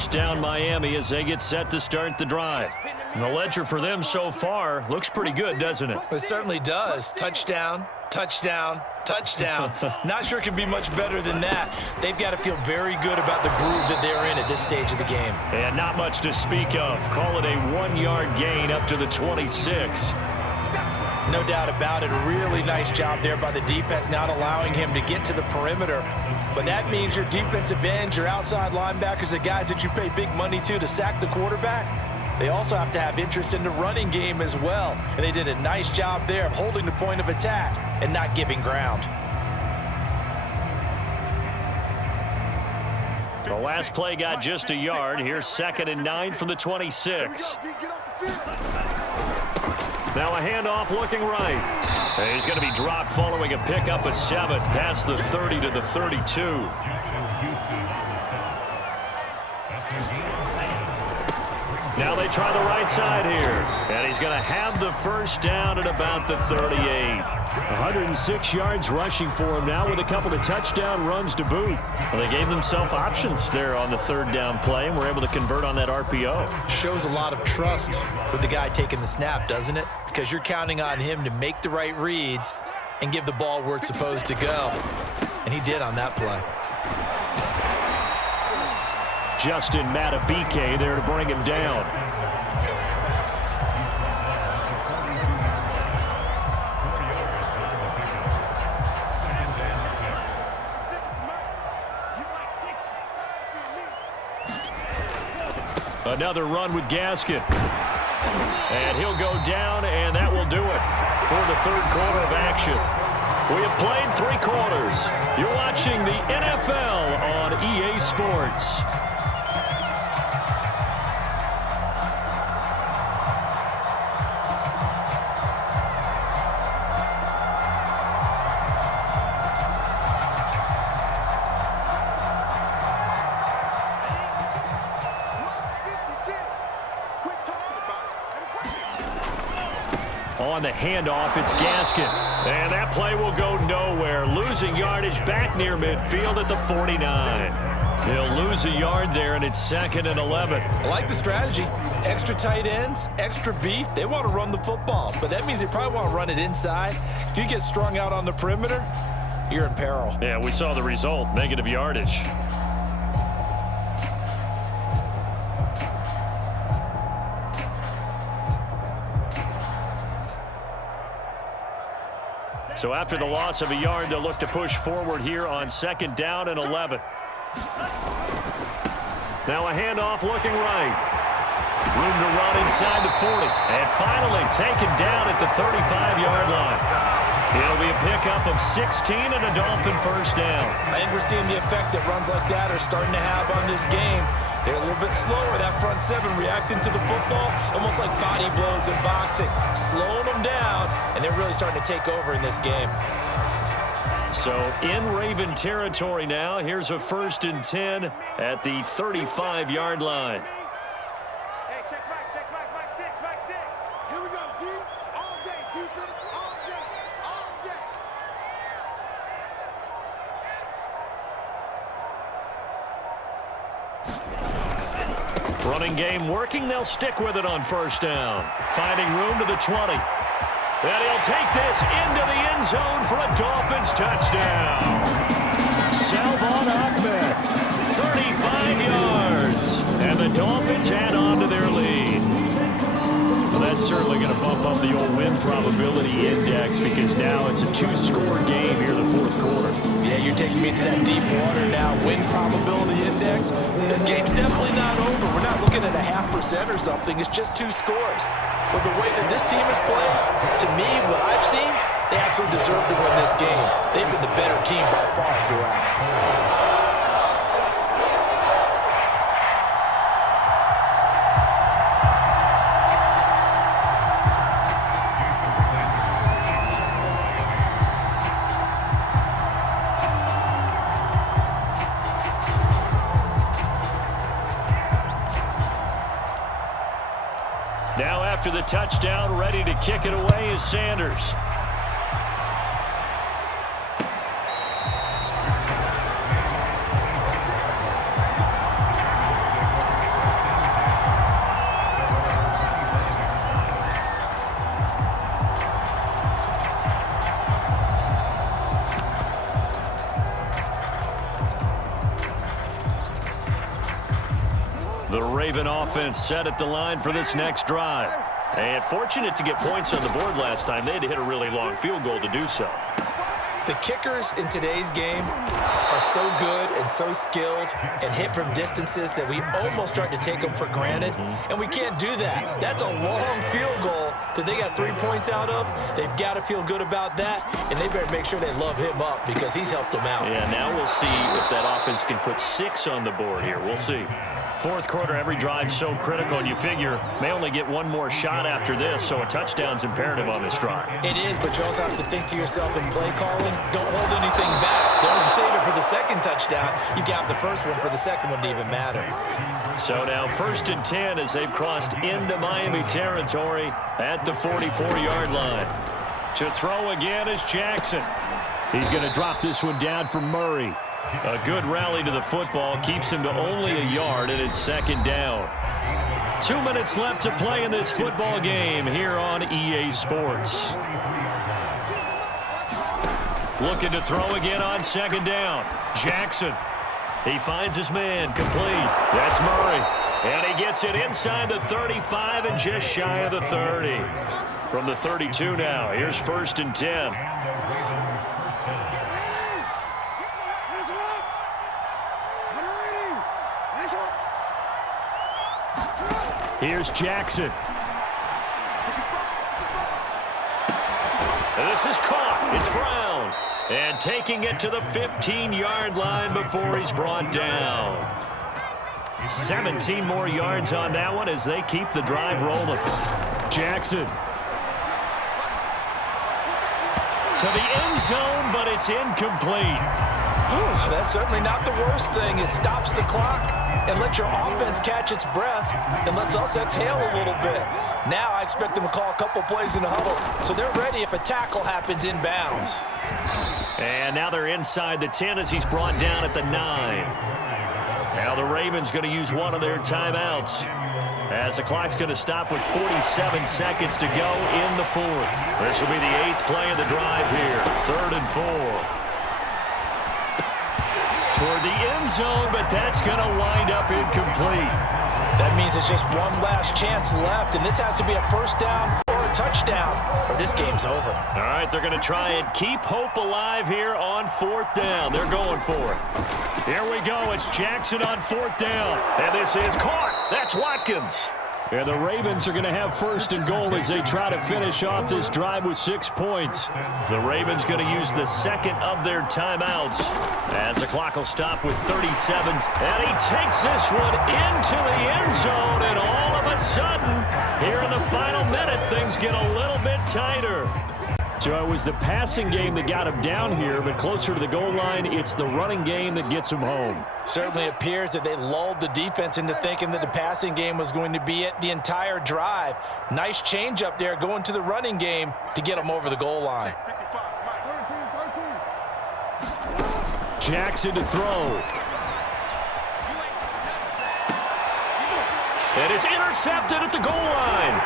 First down Miami as they get set to start the drive. And the ledger for them so far looks pretty good, doesn't it? It certainly does. Touchdown, touchdown, touchdown. Not sure it can be much better than that. They've got to feel very good about the groove that they're in at this stage of the game. And not much to speak of. Call it a 1-yard gain up to the 26. No doubt about it. A really nice job there by the defense, not allowing him to get to the perimeter. But that means your defensive ends, your outside linebackers, the guys that you pay big money to sack the quarterback, they also have to have interest in the running game as well. And they did a nice job there of holding the point of attack and not giving ground. The last play got just a yard. Here's 2nd and 9 from the 26. Now a handoff looking right. And he's going to be dropped following a pickup of 7 past the 30 to the 32. Now they try the right side here. And he's going to have the first down at about the 38. 106 yards rushing for him now with a couple of touchdown runs to boot. Well, they gave themselves options there on the 3rd down play and were able to convert on that RPO. Shows a lot of trust with the guy taking the snap, doesn't it? Because you're counting on him to make the right reads and give the ball where it's supposed to go. And he did on that play. Justin Matabike there to bring him down. Another run with Gaskin. And he'll go down, and that will do it for the 3rd quarter of action. We have played 3 quarters. You're watching the NFL on EA Sports. On the handoff, it's Gaskin. And that play will go nowhere. Losing yardage back near midfield at the 49. He'll lose a yard there, and it's 2nd and 11. I like the strategy. Extra tight ends, extra beef. They want to run the football, but that means they probably want to run it inside. If you get strung out on the perimeter, you're in peril. Yeah, we saw the result, negative yardage. So after the loss of a yard, they'll look to push forward here on 2nd down and 11. Now a handoff looking right. Room to run inside the 40. And finally taken down at the 35-yard line. It'll be a pickup of 16 and a Dolphin first down. I think we're seeing the effect that runs like that are starting to have on this game. They're a little bit slower, that front 7 reacting to the football, almost like body blows in boxing, slowing them down, and they're really starting to take over in this game. So in Raven territory now, here's a 1st and 10 at the 35-yard line. Hey, check back 6, back 6. Here we go, D. All day, defense, all day, all day. Running game working. They'll stick with it on 1st down. Finding room to the 20. And he'll take this into the end zone for a Dolphins touchdown. Salvon Ahmed, 35 yards. And the Dolphins add on to their lead. Well, that's certainly going to bump up the old win probability index because now it's a 2-score game here in the 4th quarter. Yeah, you're taking me to that deep water now. Win probability index. This game's definitely not over. We're not looking at a 0.5% or something. It's just 2 scores. But the way that this team has played, to me, what I've seen, they absolutely deserve to win this game. They've been the better team by far throughout. Now after the touchdown, ready to kick it away is Sanders. Raven offense set at the line for this next drive. And fortunate to get points on the board last time. They had to hit a really long field goal to do so. The kickers in today's game are so good and so skilled and hit from distances that we almost start to take them for granted, and we can't do that. That's a long field goal that they got 3 points out of. They've got to feel good about that, and they better make sure they love him up because he's helped them out. Yeah, now we'll see if that offense can put 6 on the board here. We'll see. Fourth quarter, every drive's so critical, and you figure may only get one more shot after this, so a touchdown's imperative on this drive. It is, but you also have to think to yourself in play calling, don't hold anything back. Don't save it for the second touchdown. You got the first one for the second one to even matter. So now 1st and 10 as they've crossed into Miami territory at the 44-yard line. To throw again is Jackson. He's going to drop this one down for Murray. A good rally to the football keeps him to only a yard, and it's 2nd down. 2 minutes left to play in this football game here on EA Sports. Looking to throw again on 2nd down. Jackson. He finds his man complete. That's Murray. And he gets it inside the 35 and just shy of the 30. From the 32 now, here's 1st and 10. Here's Jackson. This is caught. It's Brown. And taking it to the 15-yard line before he's brought down. 17 more yards on that one as they keep the drive rolling. Jackson. To the end zone, but it's incomplete. That's certainly not the worst thing. It stops the clock and lets your offense catch its breath and lets us exhale a little bit. Now I expect them to call a couple plays in the huddle, so they're ready if a tackle happens inbounds. And now they're inside the 10 as he's brought down at the 9. Now the Ravens going to use one of their timeouts as the clock's going to stop with 47 seconds to go in the 4th. This will be the 8th play of the drive here. 3rd and 4. Toward the end zone, but that's going to wind up incomplete. That means it's just one last chance left, and this has to be a 1st down or a touchdown, or this game's over. All right, they're going to try and keep hope alive here on 4th down. They're going for it. Here we go. It's Jackson on 4th down, and this is caught. That's Watkins. And the Ravens are going to have 1st and goal as they try to finish off this drive with 6 points. The Ravens going to use the 2nd of their timeouts as the clock will stop with 30 seconds. And he takes this one into the end zone, and all of a sudden, here in the final minute, things get a little bit tighter. So it was the passing game that got him down here, but closer to the goal line, it's the running game that gets him home. Certainly appears that they lulled the defense into thinking that the passing game was going to be it the entire drive. Nice change up there going to the running game to get them over the goal line. Jackson to throw. And it's intercepted at the goal line.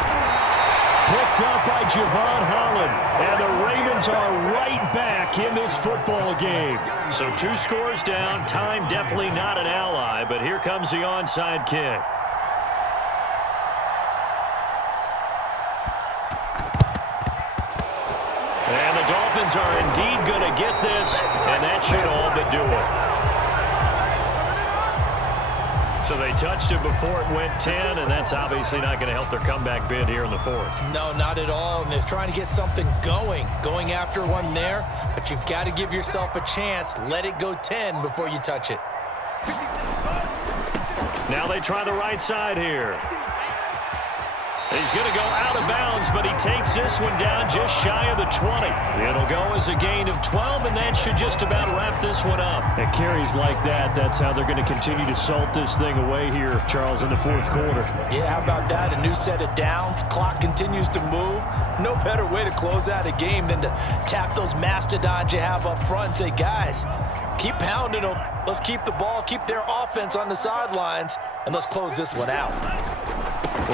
Picked up by Javon Holland, and the Ravens are right back in this football game. So 2 scores down, time definitely not an ally, but here comes the onside kick. And the Dolphins are indeed going to get this, and that should all but do it. So they touched it before it went 10, and that's obviously not going to help their comeback bid here in the 4th. No, not at all. And they're trying to get something going after one there, but you've got to give yourself a chance. Let it go 10 before you touch it. Now they try the right side here. He's going to go out of bounds, but he takes this one down just shy of the 20. It'll go as a gain of 12, and that should just about wrap this one up. At carries like that, that's how they're going to continue to salt this thing away here, Charles, in the 4th quarter. Yeah, how about that? A new set of downs. Clock continues to move. No better way to close out a game than to tap those mastodons you have up front and say, guys, keep pounding them. Let's keep the ball, keep their offense on the sidelines, and let's close this one out.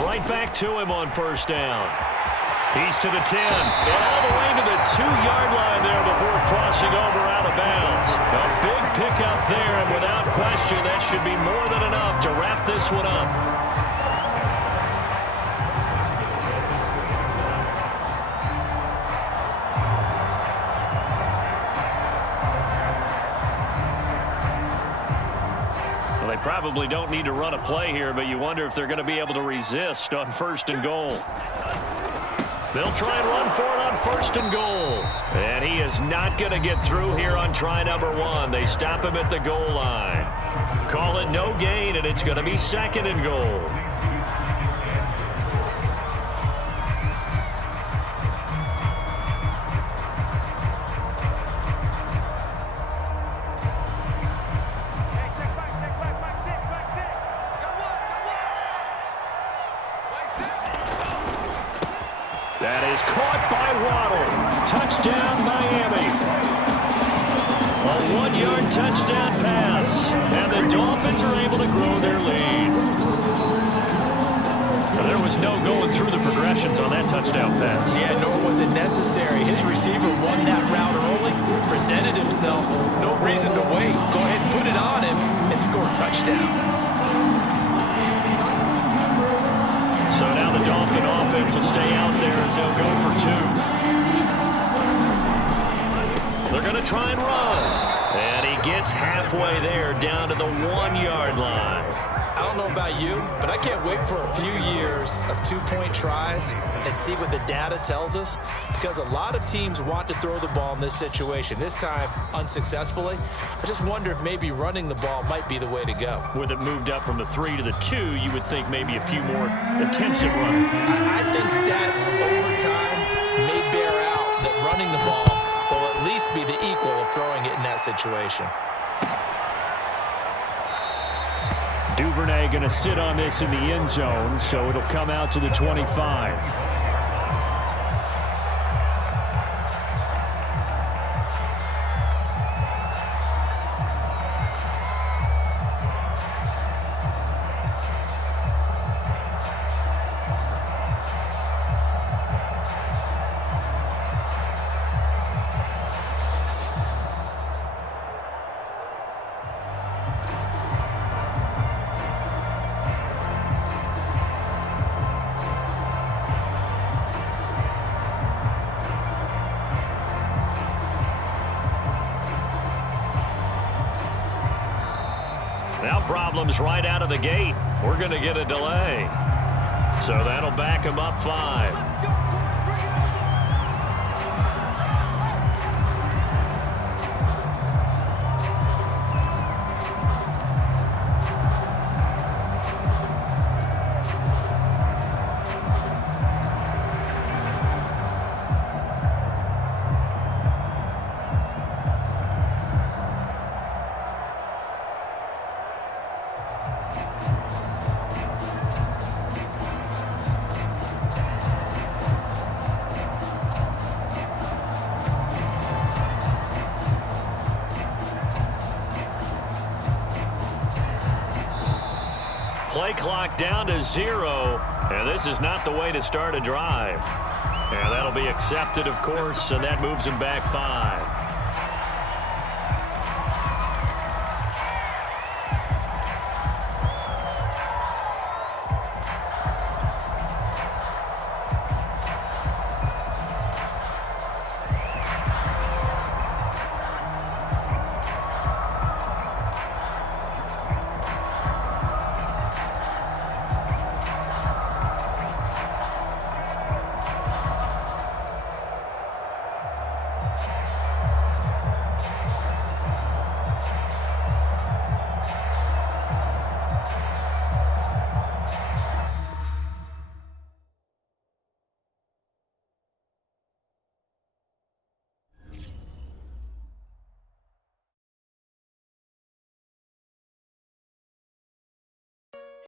Right back to him on 1st down. He's to the 10, and all the way to the 2-yard line there before crossing over out of bounds. A big pickup there, and without question, that should be more than enough to wrap this one up. probably don't need to run a play here, but you wonder if they're going to be able to resist on 1st and goal. They'll try and run for it on 1st and goal. And he is not going to get through here on try number 1. They stop him at the goal line. Call it no gain, and it's going to be 2nd and goal. That is caught by Waddle. Touchdown, Miami. A 1-yard touchdown pass. And the Dolphins are able to grow their lead. There was no going through the progressions on that touchdown pass. Yeah, nor was it necessary. His receiver won that route early, presented himself. No reason to wait. Go ahead and put it on him and score a touchdown. So now the Dolphin offense will stay out there as they'll go for 2. They're going to try and run. And he gets halfway there down to the 1-yard line. I don't know about you, but I can't wait for a few years of 2-point tries and see what the data tells us, because a lot of teams want to throw the ball in this situation, this time unsuccessfully. I just wonder if maybe running the ball might be the way to go. With it moved up from the 3 to the 2, you would think maybe a few more attempts at running. I think stats over time may bear out that running the ball will at least be the equal of throwing it in that situation. Duvernay going to sit on this in the end zone, so it'll come out to the 25. Now problems right out of the gate. We're going to get a delay. So that'll back him up 5. Play clock down to 0, and this is not the way to start a drive. And that'll be accepted, of course, and that moves him back 5.